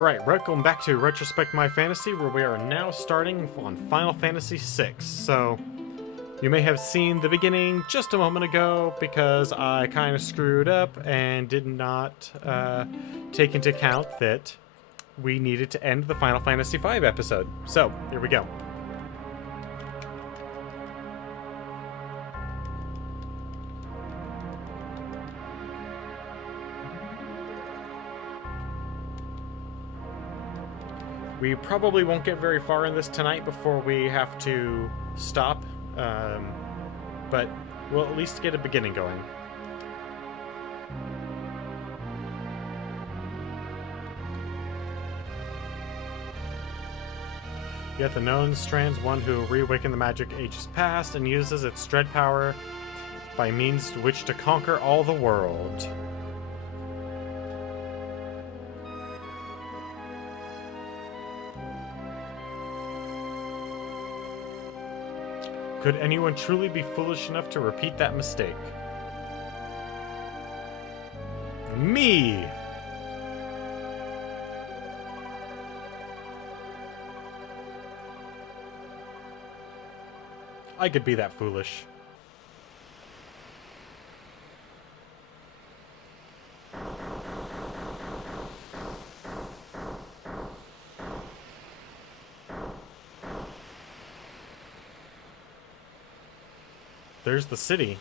Right, welcome back to Retrospect My Fantasy, where we are now starting on Final Fantasy VI. So, you may have seen the beginning just a moment ago because I kind of screwed up and did not take into account that we needed to end the Final Fantasy V episode. So, here we go. We probably won't get very far in this tonight before we have to stop, but we'll at least get a beginning going. Yet the known strands one who reawakened the magic ages past and uses its dread power by means to which to conquer all the world. Could anyone truly be foolish enough to repeat that mistake? Me! I could be that foolish. There's the city.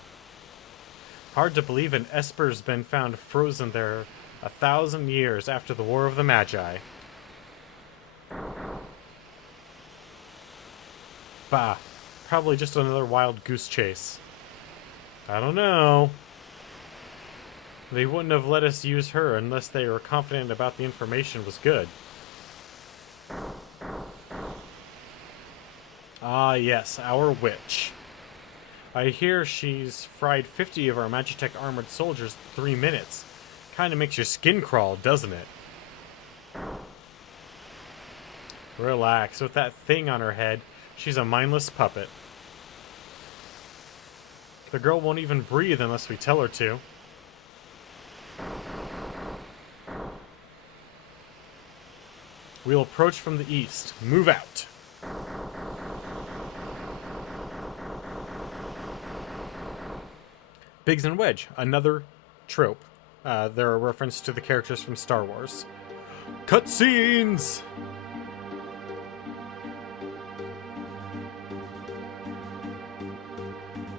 Hard to believe an Esper's been found frozen there 1,000 years after the War of the Magi. Bah, probably just another wild goose chase. I don't know. They wouldn't have let us use her unless they were confident about the information was good. Ah yes, our witch. I hear she's fried 50 of our Magitech armored soldiers in 3 minutes. Kinda makes your skin crawl, doesn't it? Relax, with that thing on her head, she's a mindless puppet. The girl won't even breathe unless we tell her to. We'll approach from the east. Move out. Biggs and Wedge, another trope. They're a reference to the characters from Star Wars. Cutscenes!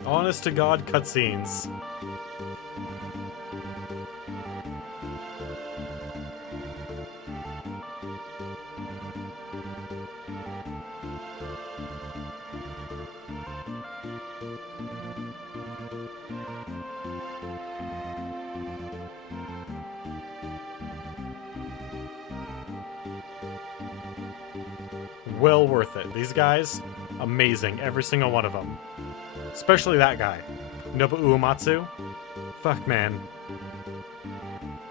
Honest to God, cutscenes. Well worth it. These guys, amazing. Every single one of them. Especially that guy. Nobu Uematsu. Fuck, man.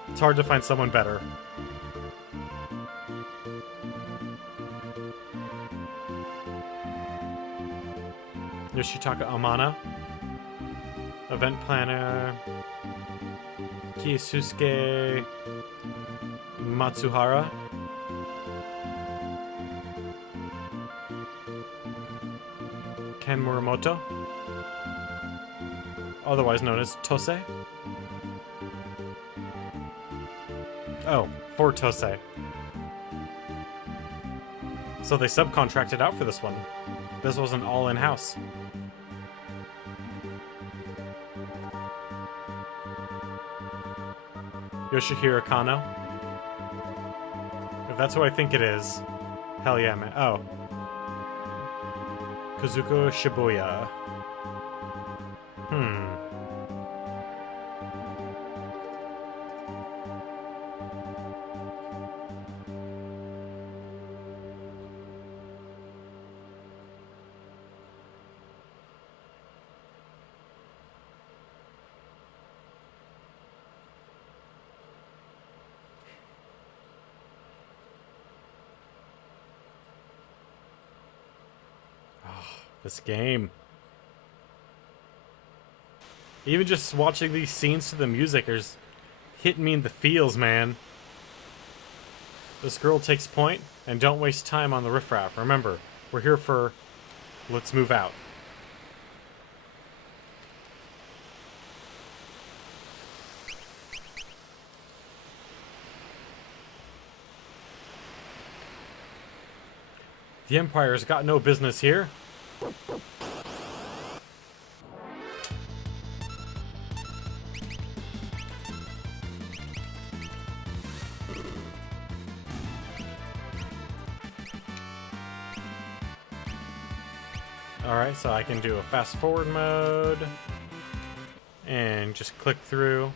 It's hard to find someone better. Yoshitaka Amana. Event planner. Kiyasuke Matsuhara. Ken Muramoto, otherwise known as Tose. Oh, for Tose. So they subcontracted out for this one. This wasn't all in-house. Yoshihiro Kano. If that's who I think it is, hell yeah, man. Oh. Kazuko Shibuya. This game. Even just watching these scenes to the music is hitting me in the feels, man. This girl takes point, and don't waste time on the riffraff. Remember, we're here for... let's move out. The Empire's got no business here. Alright, so I can do a fast forward mode and just click through.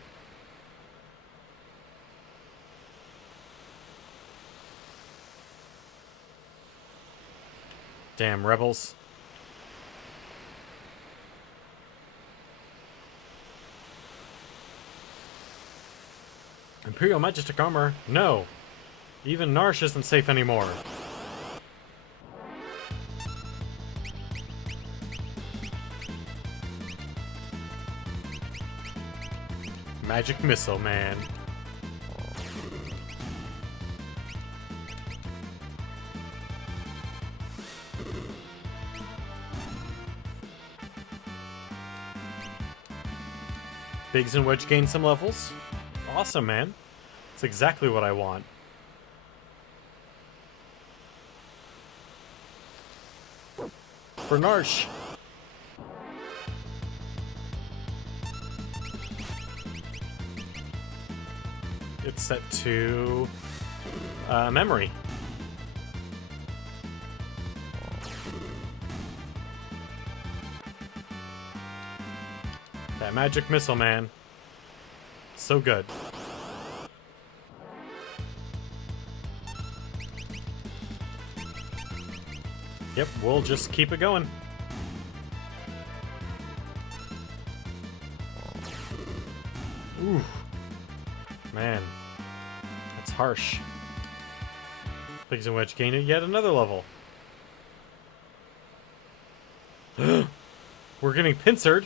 Damn rebels. Imperial Majestic Armor? No. Even Narsh isn't safe anymore. Magic Missile, man. Biggs and Wedge gain some levels. Awesome, man. That's exactly what I want. For Narsh. It's set to memory. That magic missile, man. So good. Yep, we'll just keep it going. Ooh. Man. That's harsh. Biggs and Wedge gain yet another level. We're getting pincered.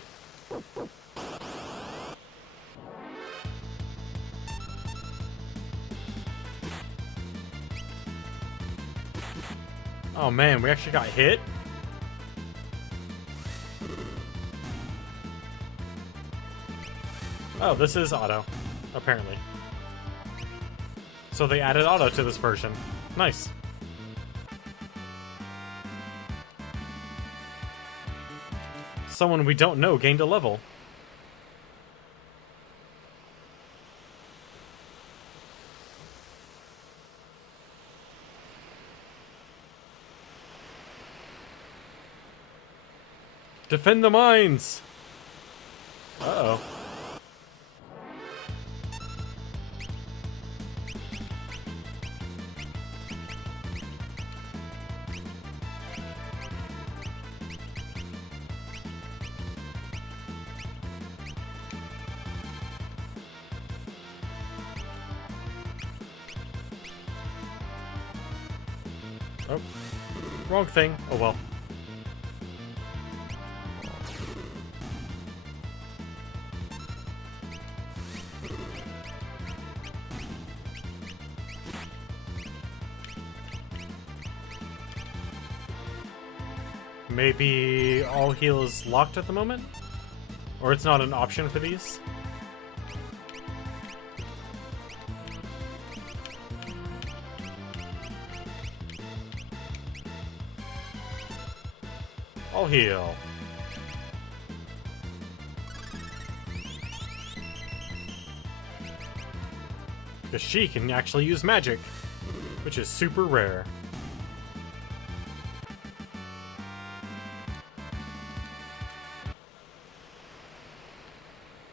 Oh man, we actually got hit? Oh, this is auto, apparently. So they added auto to this version. Nice. Someone we don't know gained a level. Defend the mines! Uh-oh. Oh. Wrong thing. Oh well. Maybe all heal is locked at the moment? Or it's not an option for these? All heal. Because she can actually use magic, which is super rare.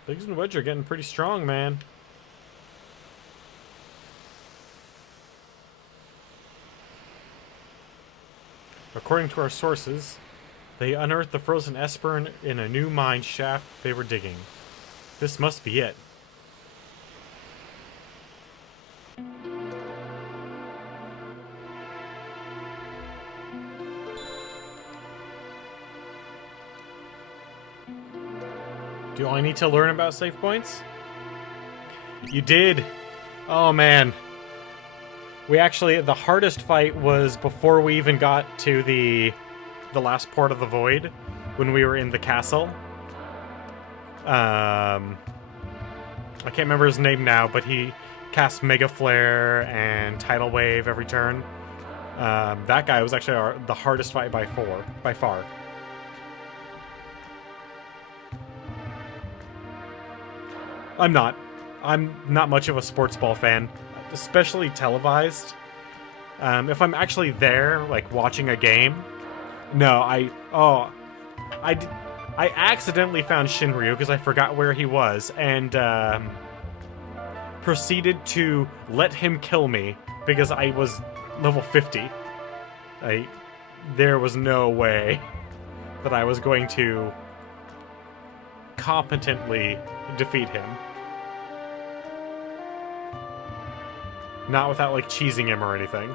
Biggs and Wedge are getting pretty strong, man. According to our sources, they unearthed the frozen Esper in a new mine shaft they were digging. This must be it. Do I need to learn about save points? You did! Oh man. We actually, the hardest fight was before we even got to the last port of the void, when we were in the castle. I can't remember his name now, but he casts Mega Flare and Tidal Wave every turn. That guy was actually the hardest fight by far. I'm not much of a sports ball fan, especially televised. If I'm actually there, like watching a game, no, I accidentally found Shinryu because I forgot where he was, and proceeded to let him kill me because I was level 50. There was no way that I was going to competently defeat him. Not without, like, cheesing him or anything.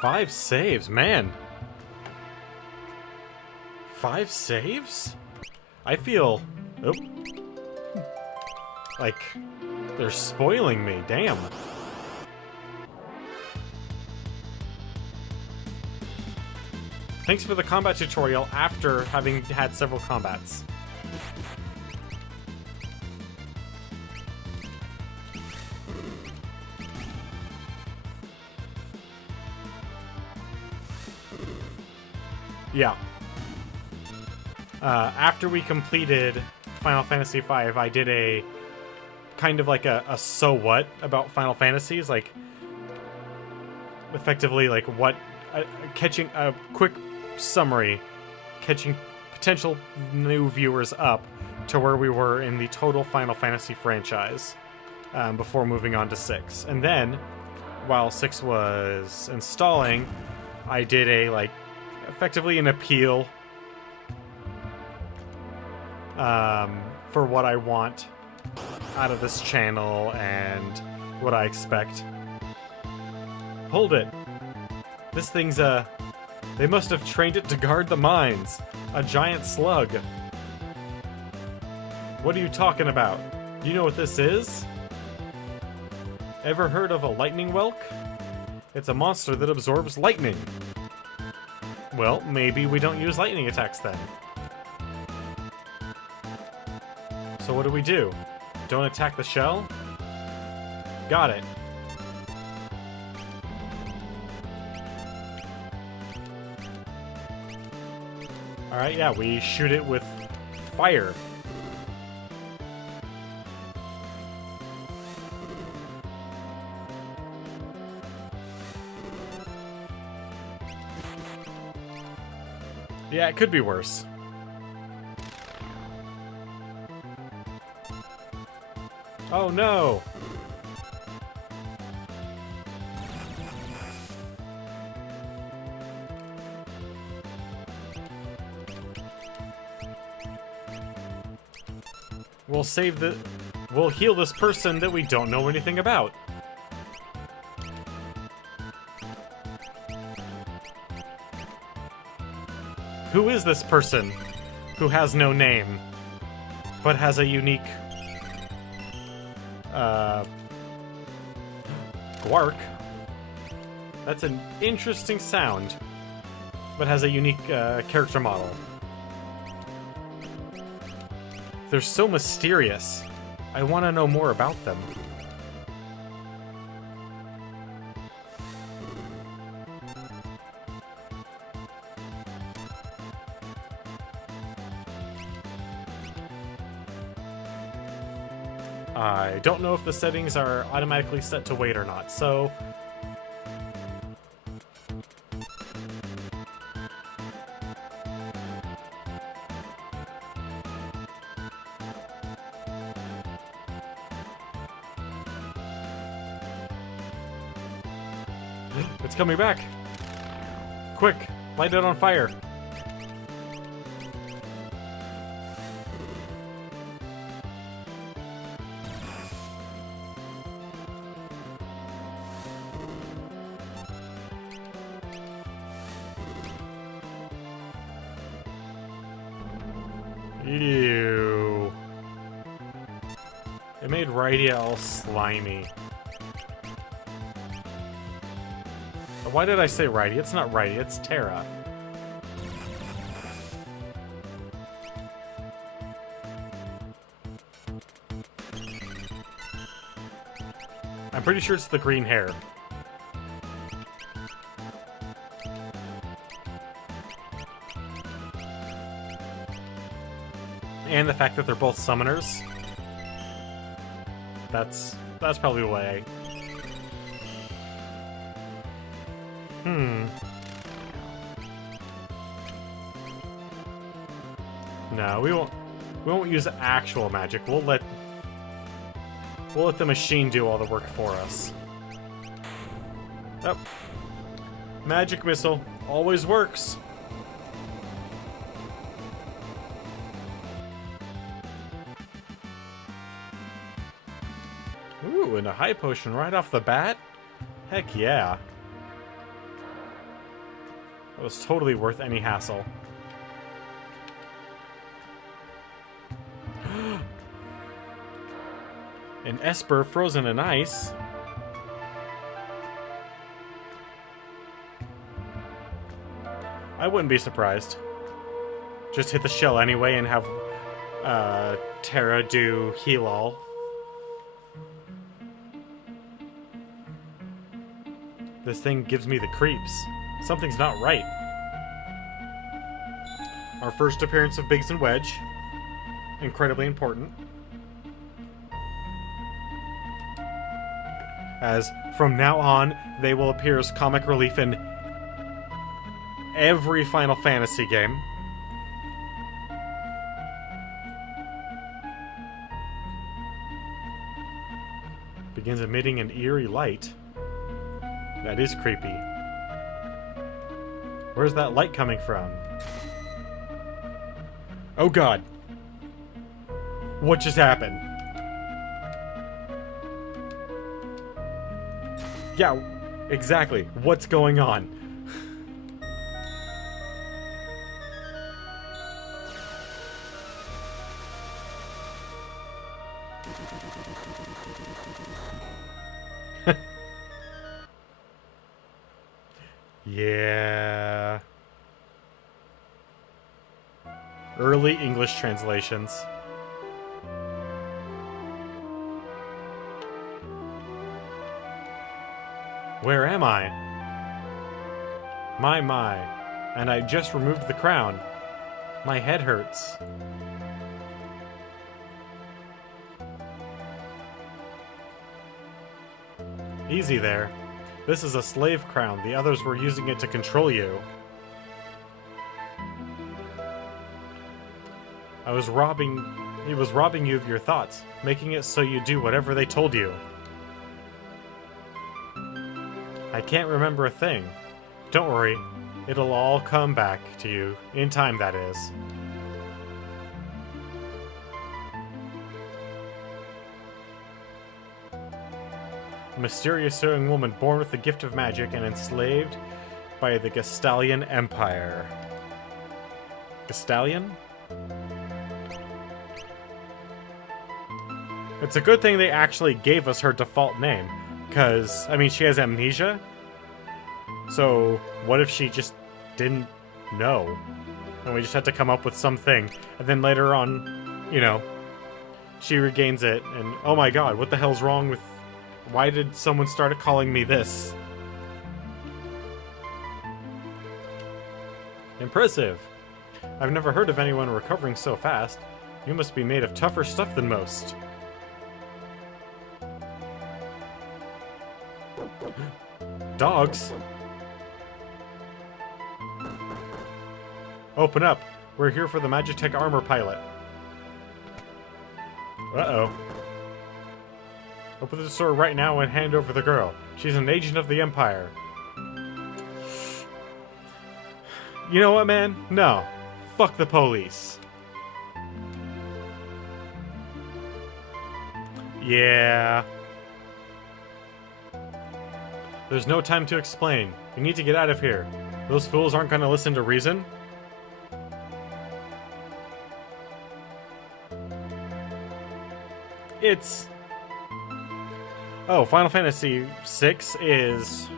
Five saves, man. 5 saves? I feel... Oh. Like, they're spoiling me. Damn. Thanks for the combat tutorial after having had several combats. Yeah. After we completed Final Fantasy V, I did a kind of like a so what about Final Fantasies, like effectively like what catching a quick summary, catching potential new viewers up to where we were in the total Final Fantasy franchise before moving on to 6. And then while 6 was installing, I did a like effectively an appeal for what I want out of this channel and what I expect. Hold it. This thing's they must have trained it to guard the mines. A giant slug. What are you talking about? Do you know what this is? Ever heard of a lightning whelk? It's a monster that absorbs lightning. Well, maybe we don't use lightning attacks then. So what do? Don't attack the shell? Got it. Alright, yeah, we shoot it with fire. Yeah, it could be worse. Oh no! We'll heal this person that we don't know anything about. Who is this person who has no name, but has a unique, Gwark? That's an interesting sound, but has a unique, character model. They're so mysterious. I want to know more about them. I don't know if the settings are automatically set to wait or not, so... It's coming back! Quick! Light it on fire! Ew. It made Rydia all slimy. Why did I say Rydia? It's not Rydia, it's Terra. I'm pretty sure it's the green hair. And the fact that they're both summoners. That's probably why. No, we won't use actual magic. We'll let the machine do all the work for us. Oh. Magic missile always works. Ooh, and a high potion right off the bat? Heck yeah. That was totally worth any hassle. An Esper frozen in ice? I wouldn't be surprised. Just hit the shell anyway and have Terra do heal all. This thing gives me the creeps. Something's not right. Our first appearance of Biggs and Wedge. Incredibly important. As from now on, they will appear as comic relief in every Final Fantasy game. Begins emitting an eerie light. That is creepy. Where's that light coming from? Oh god. What just happened? Yeah, exactly. What's going on? Yeah. Early English translations. Where am I? My. And I just removed the crown. My head hurts. Easy there. This is a slave crown. The others were using it to control you. He was robbing you of your thoughts, making it so you do whatever they told you. I can't remember a thing. Don't worry, it'll all come back to you, in time that is. A mysterious young woman born with the gift of magic and enslaved by the Gastalian Empire. Gastalian? It's a good thing they actually gave us her default name, because, I mean, she has amnesia. So, what if she just didn't know? And we just had to come up with something, and then later on, you know, she regains it, and oh my god, what the hell's wrong with... Why did someone start calling me this? Impressive. I've never heard of anyone recovering so fast. You must be made of tougher stuff than most. Dogs? Open up. We're here for the Magitech armor pilot. Uh-oh. Open the door right now and hand over the girl. She's an agent of the Empire. You know what, man? No. Fuck the police. Yeah. There's no time to explain. We need to get out of here. Those fools aren't gonna listen to reason. it's... Oh, Final Fantasy VI is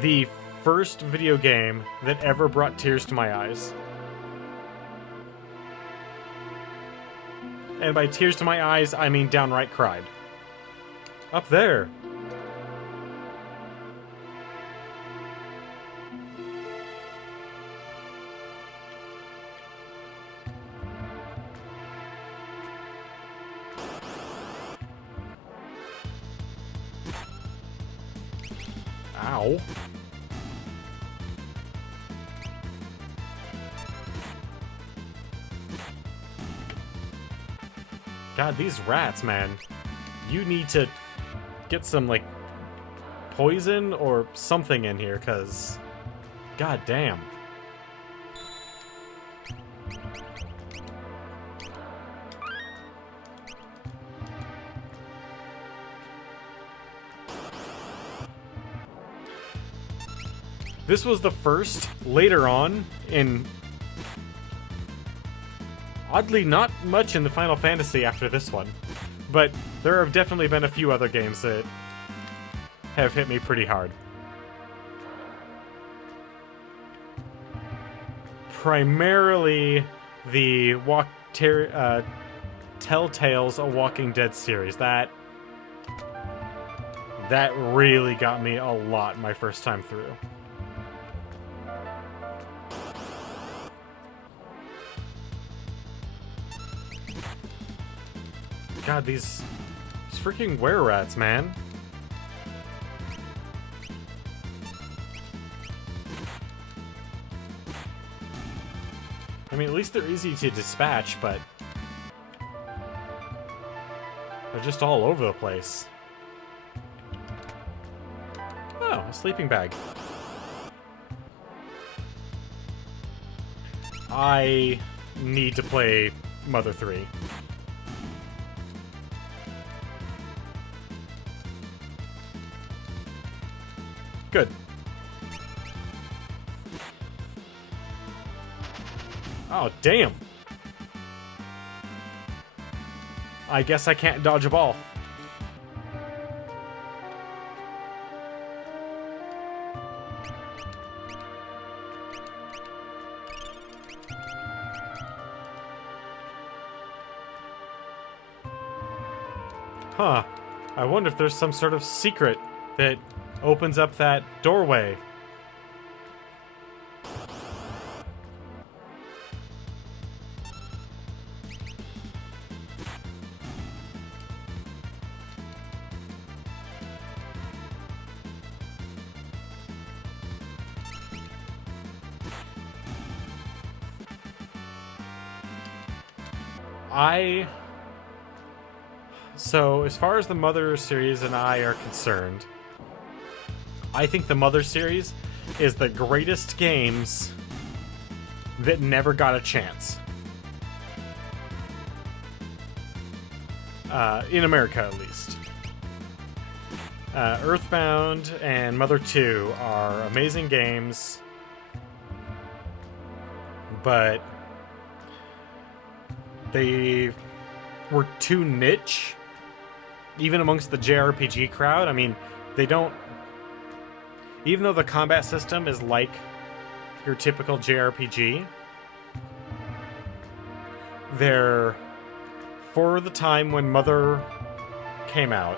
the first video game that ever brought tears to my eyes. And by tears to my eyes, I mean downright cried. Up there. Ow. God, these rats, man. You need to get some, like, poison or something in here, because... God damn. This was the first, later on, in... Oddly, not much in the Final Fantasy after this one. But there have definitely been a few other games that have hit me pretty hard. Primarily the Telltale's A Walking Dead series. That really got me a lot my first time through. God, these freaking were-rats, man. I mean, at least they're easy to dispatch, but they're just all over the place. Oh, a sleeping bag. I need to play Mother 3. Good. Oh, damn. I guess I can't dodge a ball. Huh. I wonder if there's some sort of secret that opens up that doorway. So, as far as the Mother series and I are concerned, I think the Mother series is the greatest games that never got a chance. In America, at least. Earthbound and Mother 2 are amazing games, but they were too niche, even amongst the JRPG crowd. I mean, they don't... Even though the combat system is like your typical JRPG, they're... For the time when Mother came out...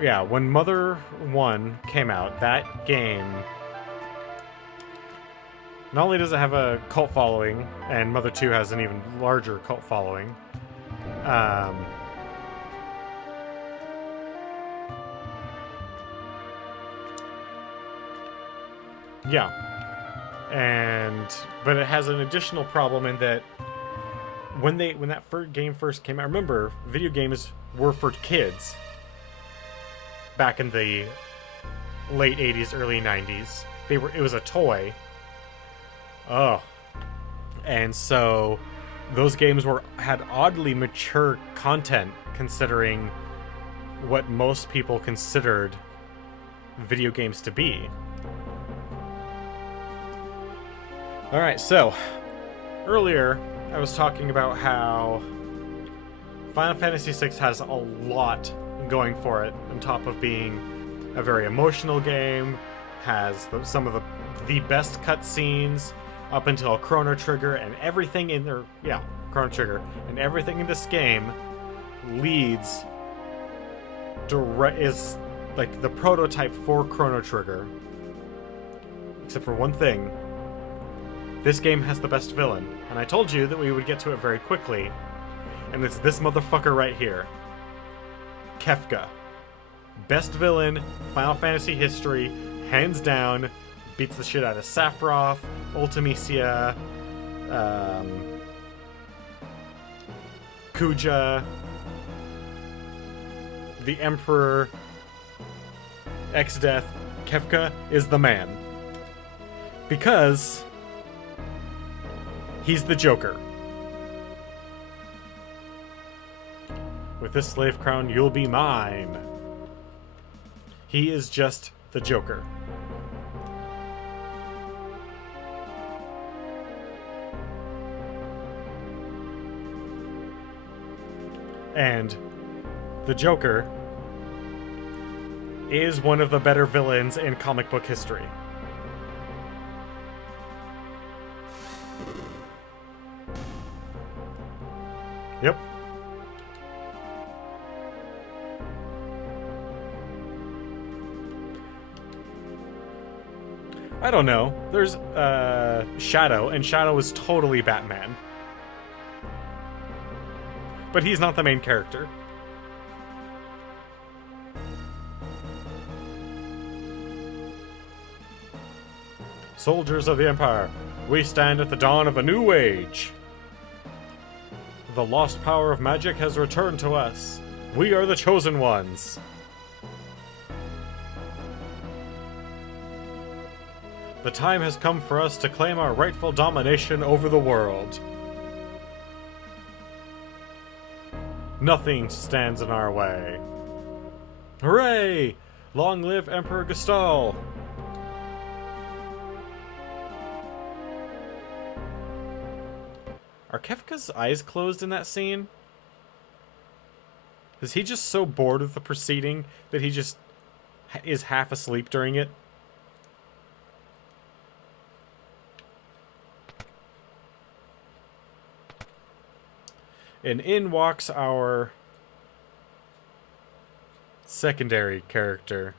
Yeah, when Mother 1 came out, that game... Not only does it have a cult following, and Mother 2 has an even larger cult following, yeah. But it has an additional problem in that when that game first came out, remember, video games were for kids back in the late 80s, early 90s. It was a toy. Oh. And so those games had oddly mature content considering what most people considered video games to be. Alright, so earlier I was talking about how Final Fantasy VI has a lot going for it, on top of being a very emotional game, has some of the best cutscenes up until Chrono Trigger, and everything in there, yeah, Chrono Trigger, and everything in this game leads is like the prototype for Chrono Trigger. Except for one thing. This game has the best villain, and I told you that we would get to it very quickly, and it's this motherfucker right here. Kefka. Best villain, Final Fantasy history, hands down, beats the shit out of Sephiroth, Ultimecia, Kuja, the Emperor, X-Death. Kefka is the man. Because he's the Joker. With this slave crown, you'll be mine. He is just the Joker. And the Joker is one of the better villains in comic book history. Yep. I don't know. There's Shadow, and Shadow is totally Batman. But he's not the main character. Soldiers of the Empire, we stand at the dawn of a new age. The lost power of magic has returned to us. We are the chosen ones. The time has come for us to claim our rightful domination over the world. Nothing stands in our way. Hooray! Long live Emperor Gestahl! Are Kefka's eyes closed in that scene? Is he just so bored of the proceeding that he just is half asleep during it? And in walks our secondary character,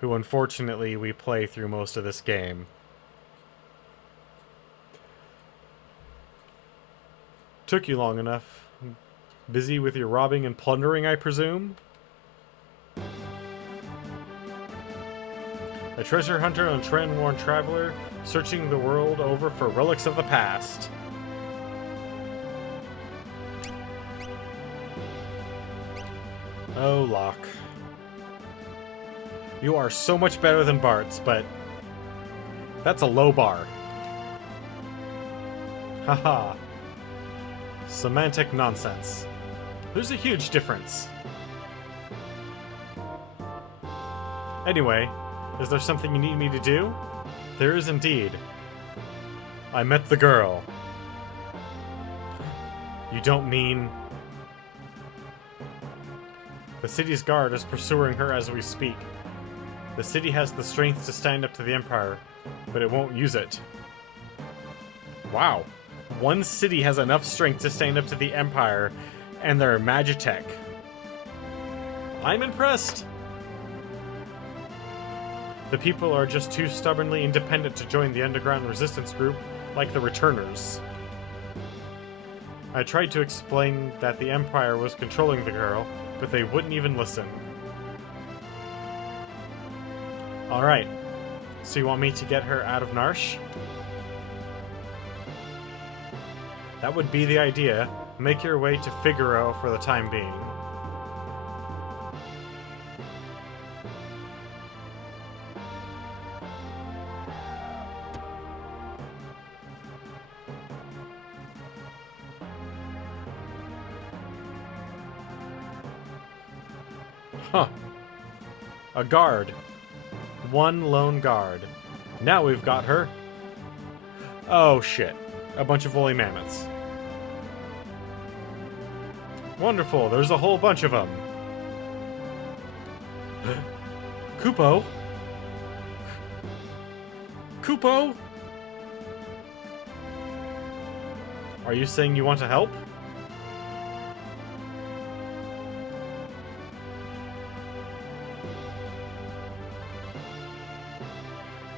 who unfortunately we play through most of this game. Took you long enough. Busy with your robbing and plundering, I presume? A treasure hunter and trend-worn traveler, searching the world over for relics of the past. Oh, Locke. You are so much better than Bart's, but that's a low bar. Haha. Semantic nonsense. There's a huge difference. Anyway, is there something you need me to do? There is indeed. I met the girl. You don't mean... The city's guard is pursuing her as we speak. The city has the strength to stand up to the Empire, but it won't use it. Wow. One city has enough strength to stand up to the Empire, and they're Magitech. I'm impressed! The people are just too stubbornly independent to join the underground resistance group, like the Returners. I tried to explain that the Empire was controlling the girl, but they wouldn't even listen. Alright, so you want me to get her out of Narsh? That would be the idea. Make your way to Figaro for the time being. Huh. A guard. One lone guard. Now we've got her. Oh shit. A bunch of woolly mammoths. Wonderful, there's a whole bunch of them. Kupo? Kupo? Are you saying you want to help?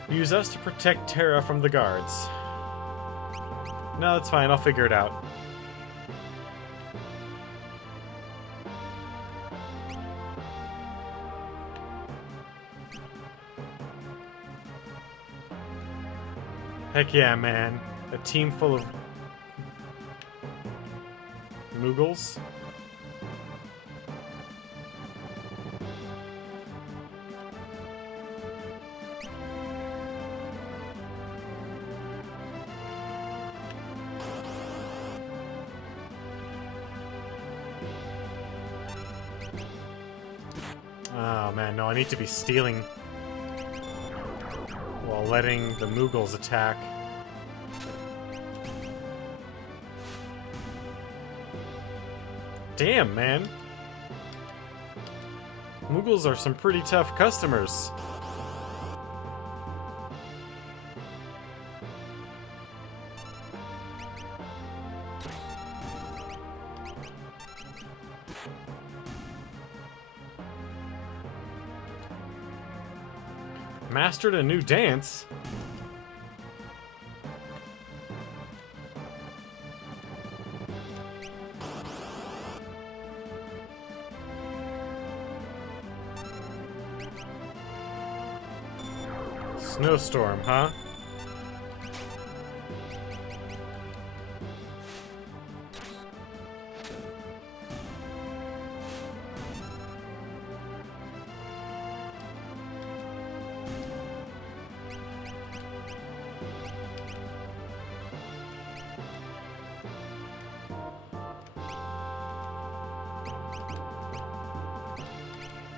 Use us to protect Terra from the guards. No, it's fine, I'll figure it out. Heck yeah, man. A team full of Moogles. Oh man, no, I need to be stealing while letting the Moogles attack. Damn, man. Moogles are some pretty tough customers. Mastered a new dance? Snowstorm, huh?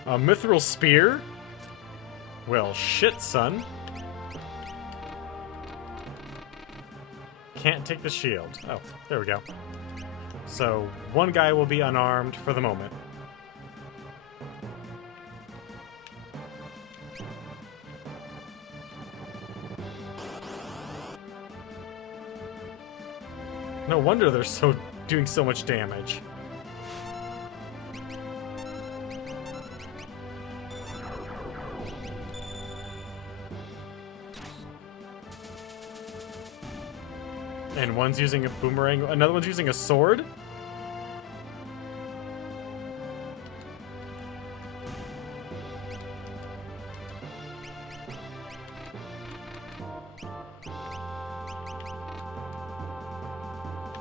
A mithril spear? Well, shit, son. Can't take the shield. Oh, there we go. So, one guy will be unarmed for the moment. No wonder they're doing so much damage. And one's using a boomerang, another one's using a sword?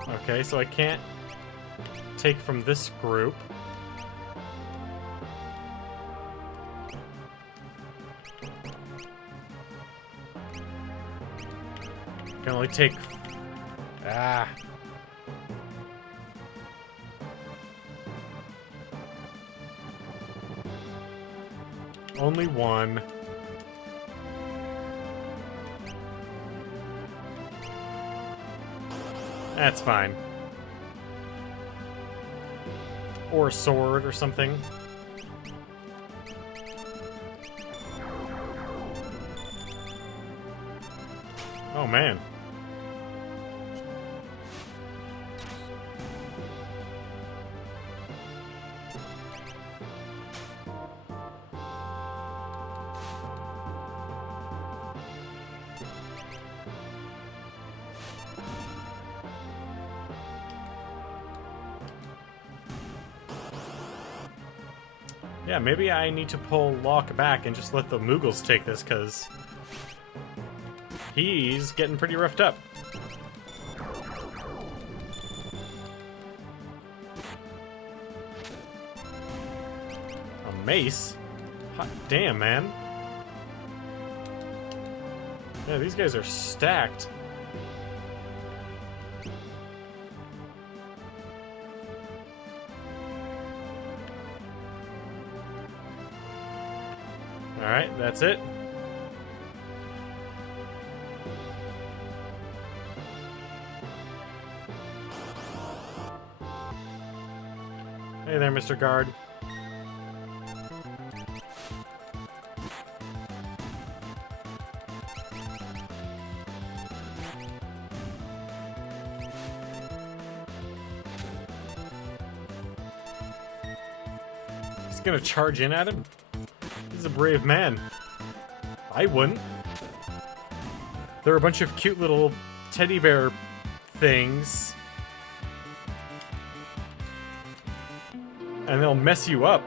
Okay, so I can't take from this group. Can only take... Ah. Only one. That's fine. Or a sword or something. Oh man. Yeah, maybe I need to pull Locke back and just let the Moogles take this, because he's getting pretty roughed up. A mace? Hot damn, man. Yeah, these guys are stacked. Alright, that's it. Hey there, Mr. Guard. He's gonna charge in at him? He's a brave man. I wouldn't. There are a bunch of cute little teddy bear things. And they'll mess you up.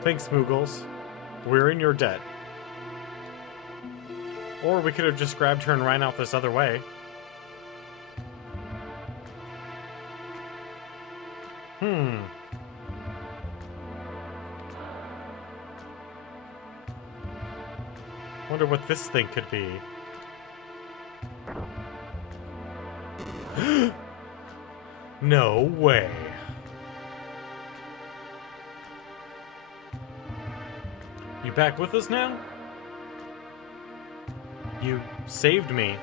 Thanks, Moogles. We're in your debt. Or we could have just grabbed her and ran out this other way. Wonder what this thing could be. No way. You back with us now? You saved me.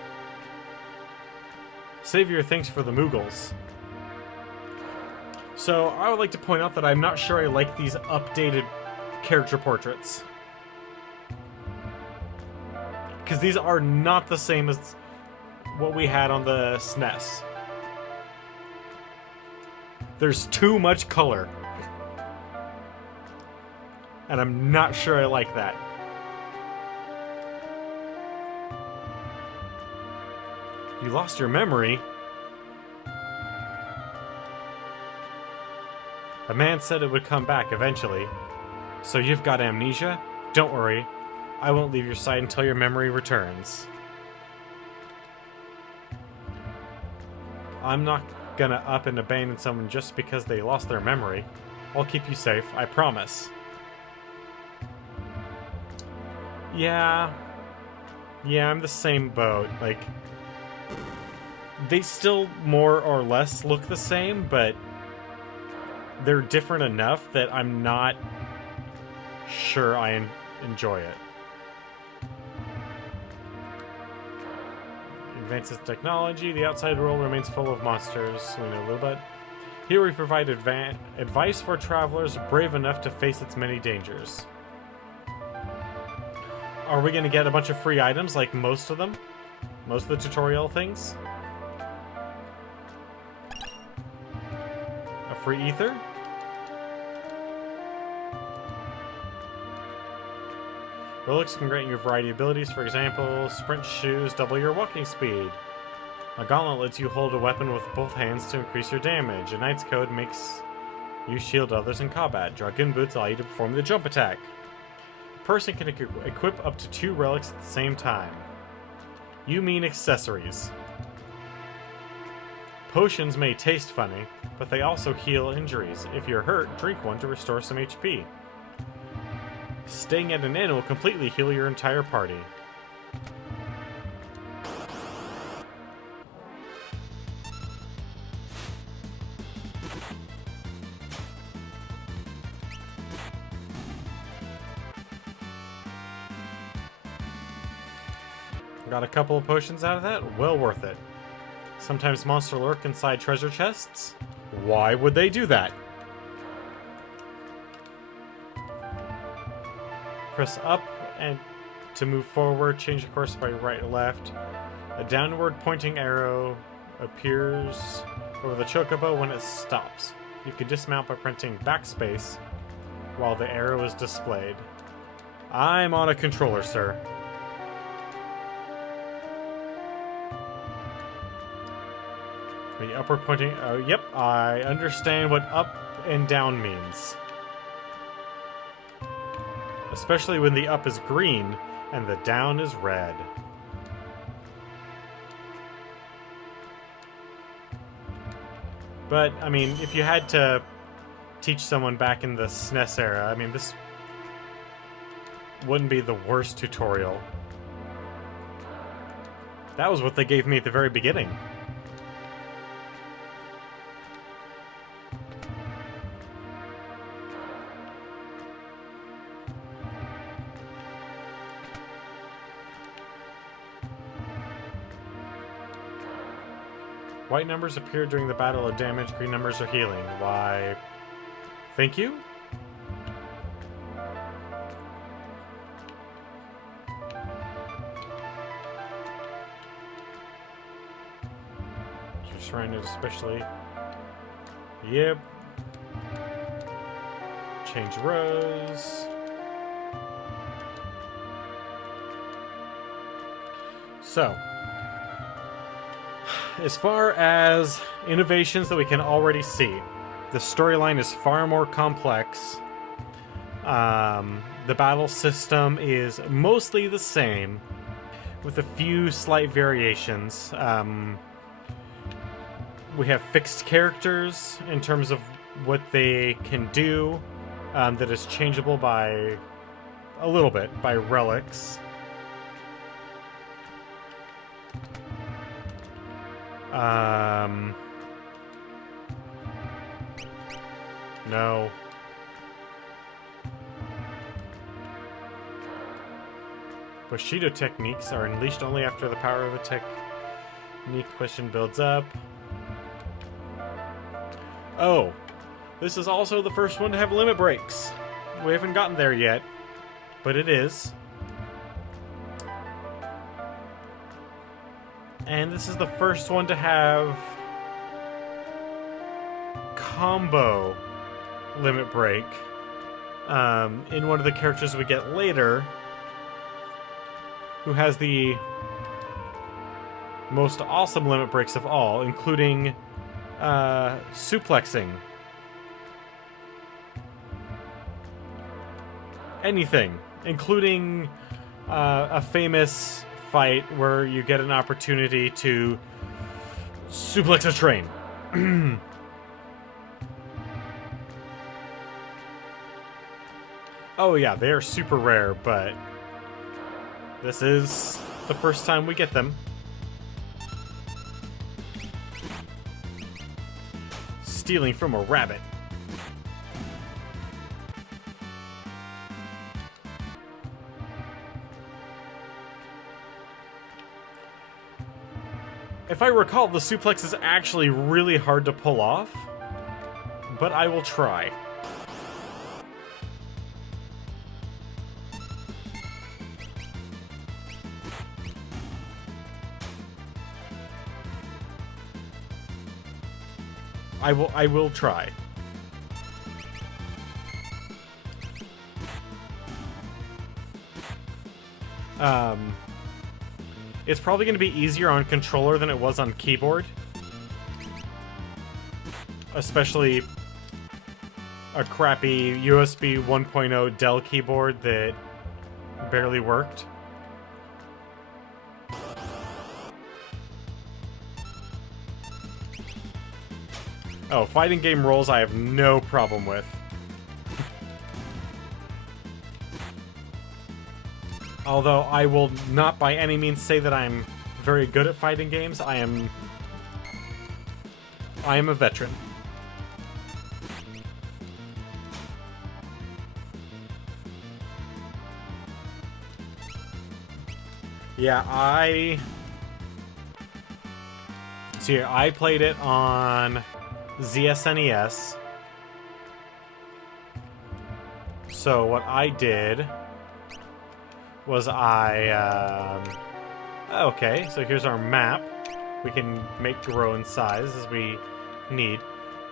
Savior, thanks for the Moogles. So, I would like to point out that I'm not sure I like these updated character portraits. Because these are not the same as what we had on the SNES. There's too much color. And I'm not sure I like that. You lost your memory? A man said it would come back eventually. So you've got amnesia? Don't worry. I won't leave your side until your memory returns. I'm not gonna up and abandon someone just because they lost their memory. I'll keep you safe, I promise. Yeah, I'm the same boat. Like, they still more or less look the same, but they're different enough that I'm not sure I enjoy it. Advances in technology, the outside world remains full of monsters. We know a little bit. Here we provide advice for travelers brave enough to face its many dangers. Are we going to get a bunch of free items like most of them? Most of the tutorial things? A free ether? Relics can grant you a variety of abilities. For example, sprint shoes double your walking speed. A gauntlet lets you hold a weapon with both hands to increase your damage. A knight's code makes you shield others in combat. Dragoon boots allow you to perform the jump attack. A person can equip up to 2 relics at the same time. You mean accessories. Potions may taste funny, but they also heal injuries. If you're hurt, drink one to restore some HP. Staying at an inn will completely heal your entire party. Got a couple of potions out of that? Well worth it. Sometimes monsters lurk inside treasure chests. Why would they do that? Press up and to move forward, change the course by right or left. A downward pointing arrow appears over the chocobo when it stops. You can dismount by pressing backspace while the arrow is displayed. I'm on a controller, sir. The upward pointing... Oh, yep, I understand what up and down means. Especially when the up is green and the down is red. But, I mean, if you had to teach someone back in the SNES era, I mean, this wouldn't be the worst tutorial. That was what they gave me at the very beginning. White numbers appear during the battle of damage, green numbers are healing. Why, thank you? You're surrounded especially. Yep. Change rows. So, as far as innovations that we can already see, the storyline is far more complex. The battle system is mostly the same, with a few slight variations. We have fixed characters in terms of what they can do, that is changeable by a little bit by relics. No. Bushido techniques are unleashed only after the power of a technique question builds up. Oh, this is also the first one to have limit breaks. We haven't gotten there yet, but it is. And this is the first one to have combo limit break. In one of the characters we get later, who has the most awesome limit breaks of all, including suplexing. Anything, including a famous fight where you get an opportunity to suplex a train. Oh yeah, they are super rare, but this is the first time we get them. Stealing from a rabbit. If I recall, the suplex is actually really hard to pull off, but I will try. I will try. It's probably going to be easier on controller than it was on keyboard. Especially a crappy USB 1.0 Dell keyboard that barely worked. Oh, fighting game rolls I have no problem with. Although I will not by any means say that I'm very good at fighting games. I am a veteran. Yeah, I played it on ZSNES. So what I did was okay, so here's our map. We can make grow in size as we need.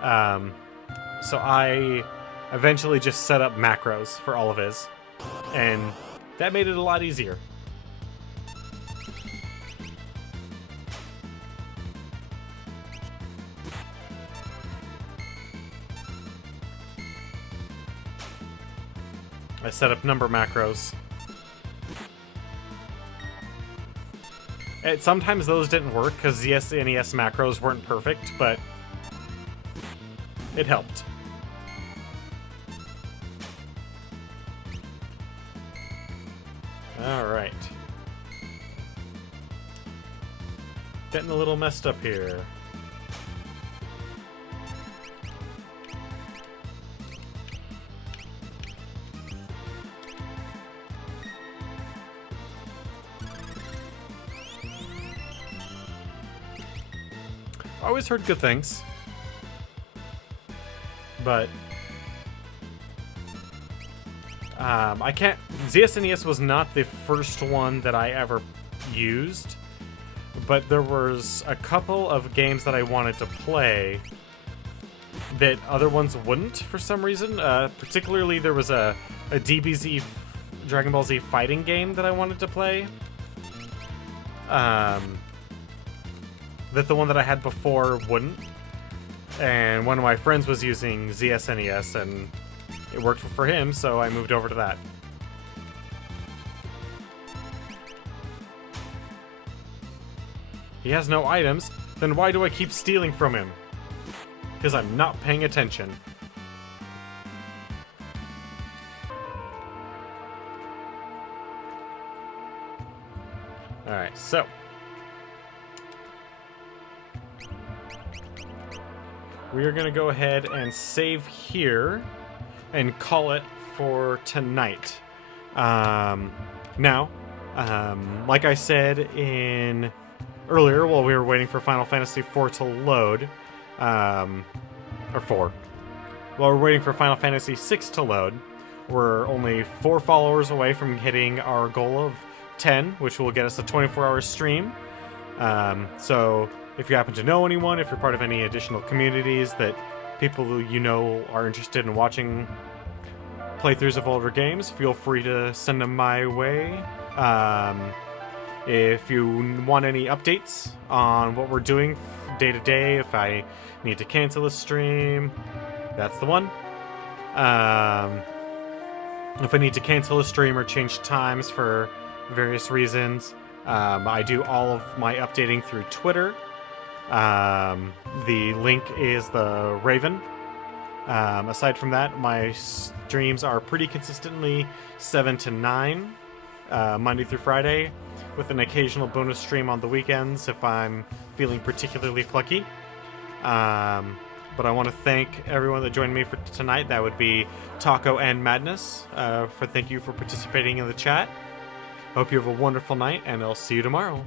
So I eventually just set up macros for all of his, and that made it a lot easier. I set up number macros. Sometimes those didn't work because the SNES macros weren't perfect, but it helped. Alright. Getting a little messed up here. I always heard good things. But I can't. ZSNES was not the first one that I ever used, but there was a couple of games that I wanted to play that other ones wouldn't for some reason. Particularly, there was a DBZ Dragon Ball Z fighting game that I wanted to play. That the one that I had before wouldn't. And one of my friends was using ZSNES, and it worked for him, so I moved over to that. He has no items, then why do I keep stealing from him? Because I'm not paying attention. Alright, so we are going to go ahead and save here and call it for tonight. Now, like I said earlier while we were waiting for Final Fantasy IV to load, or 4. While we're waiting for Final Fantasy VI to load, we're only 4 followers away from hitting our goal of 10, which will get us a 24-hour stream. So if you happen to know anyone, if you're part of any additional communities that people who you know are interested in watching playthroughs of older games, feel free to send them my way. If you want any updates on what we're doing day to day, if I need to cancel a stream, that's the one. If I need to cancel a stream or change times for various reasons, I do all of my updating through Twitter. The link is the Raven. Aside from that, my streams are pretty consistently 7 to 9, Monday through Friday, with an occasional bonus stream on the weekends if I'm feeling particularly plucky. But I want to thank everyone that joined me for tonight. That would be Taco and Madness. Thank you for participating in the chat. Hope you have a wonderful night, and I'll see you tomorrow.